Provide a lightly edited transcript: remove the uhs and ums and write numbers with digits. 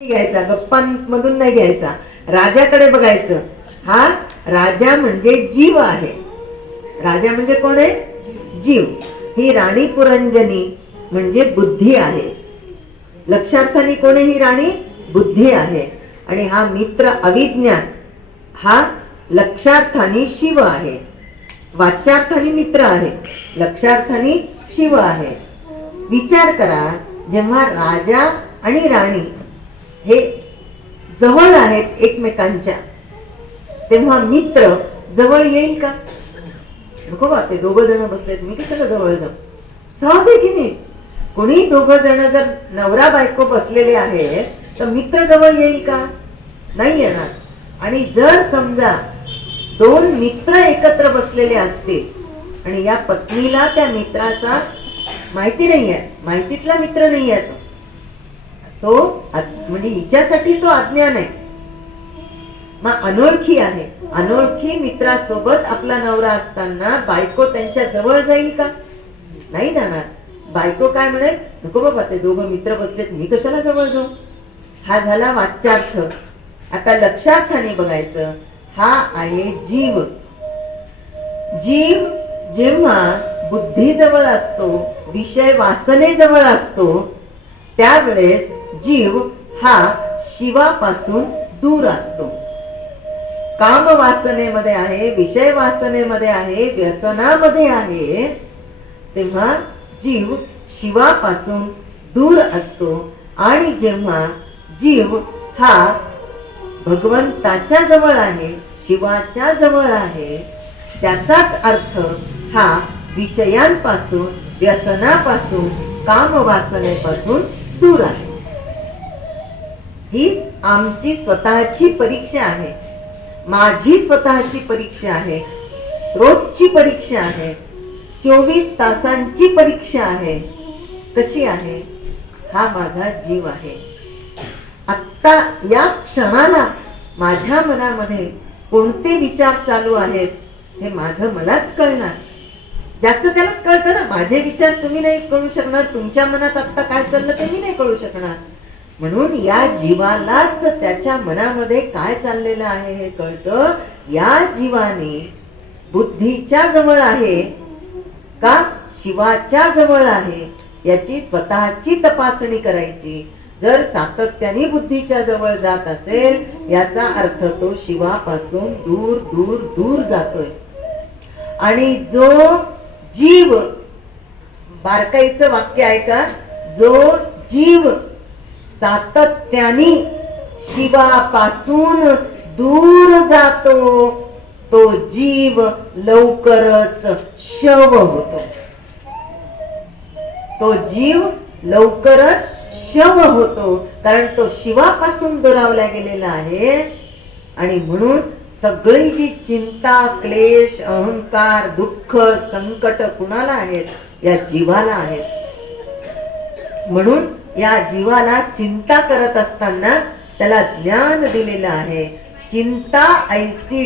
घ्यायचा, गप्पांमधून नाही घ्यायचा, राजाकडे बघायचं. हा राजा म्हणजे जीव आहे. राजा म्हणजे कोण आहे? जीव. ही राणी पुरंजनी म्हणजे बुद्धी आहे. लक्षार्थाने कोण आहे? ही राणी बुद्धी आहे. आणि हा मित्र अविज्ञान हा लक्षार्थाने शिव आहे. वाच्यार्थाने मित्र आहे, लक्षार्थाने शिव आहे. विचार करा, जेव्हा राजा आणि राणी हे जवळ आहेत एकमेकांच्या, तेव्हा मित्र जवळ येईल का? नको बा, ते दोघं जण बसलेत, मी कशाला जवळ जाऊ? सहज आहे की नाही? कोणी दोघं जण जर नवरा बायको बसलेले आहेत तर मित्र जवळ येईल का? नाही येणार. आणि जर समजा दोन मित्र एकत्र बसलेले असतील आणि या पत्नीला त्या मित्राचा माहिती नाही आहे, माहितीतला मित्र नाही आहे तो म्हणजे हिच्यासाठी तो अज्ञान आहे, मग अनोळखी आहे. अनोळखी मित्रासोबत आपला नवरा असताना बायको त्यांच्या जवळ जाईल का? नाही जाणार. बायको काय म्हणेल? नको बाबा, ते दोघं मित्र बसलेत, मी कशाला जवळ जाऊ? हा झाला वाच्यार्थ. आता लक्षार्थाने बघायचं. हा आहे जीव. जीव जेव्हा बुद्धीजवळ असतो, विषय वासनेजवळ असतो, त्यावेळेस जीव हा शिवापासून दूर असतो. काम वासनेमध्ये आहे, विषय वासनेमध्ये आहे, व्यसनामध्ये आहे, तेव्हा जीव शिवापासून दूर असतो. आणि जेव्हा जीव हा भगवंताच्या जवळ आहे, शिवाच्या जवळ आहे, त्याचाच अर्थ हा विषयांपासून, व्यसनापासून, काम वासनेपासून दूर आहे. ही आमची स्वतःची परीक्षा आहे, माझी स्वतःची परीक्षा आहे, रोजची परीक्षा आहे, 24 तासांची परीक्षा आहे. कशी आहे? हा माझा जीव आहे. आत्ता या क्षणाला माझ्या मनामध्ये कोणते विचार चालू आहेत हे माझं मलाच कळणार. ज्याचं त्यालाच कळतं ना. माझे विचार तुम्ही नाही कळू शकणार, तुमच्या मनात आत्ता काय चाललं ते मी नाही कळू शकणार. म्हणून या जीवालाच त्याच्या मनामध्ये काय चाललेलं आहे हे कळतं. या जीवाने बुद्धीच्या जवळ आहे का शिवाच्या जवळ आहे याची स्वतःची तपासणी करायची. जर सातत्याने बुद्धीच्या जवळ जात असेल, याचा अर्थ तो शिवापासून दूर दूर दूर जातोय. आणि जो जीव, बारकाईचं वाक्य आहे का, जो जीव सातत्याने शिवापासून दूर जातो तो जीव लवकरच शव होतो. तो जीव लवकरच शव होतो, कारण तो शिवापासून दुरावला गेलेला आहे. आणि म्हणून सगळी जी चिंता, क्लेश, अहंकार, दुःख, संकट कुणाला आहेत? या जीवाला आहेत. म्हणून या जीवाला चिंता करत असताना त्याला ज्ञान दिलेलं आहे. चिंता ऐसी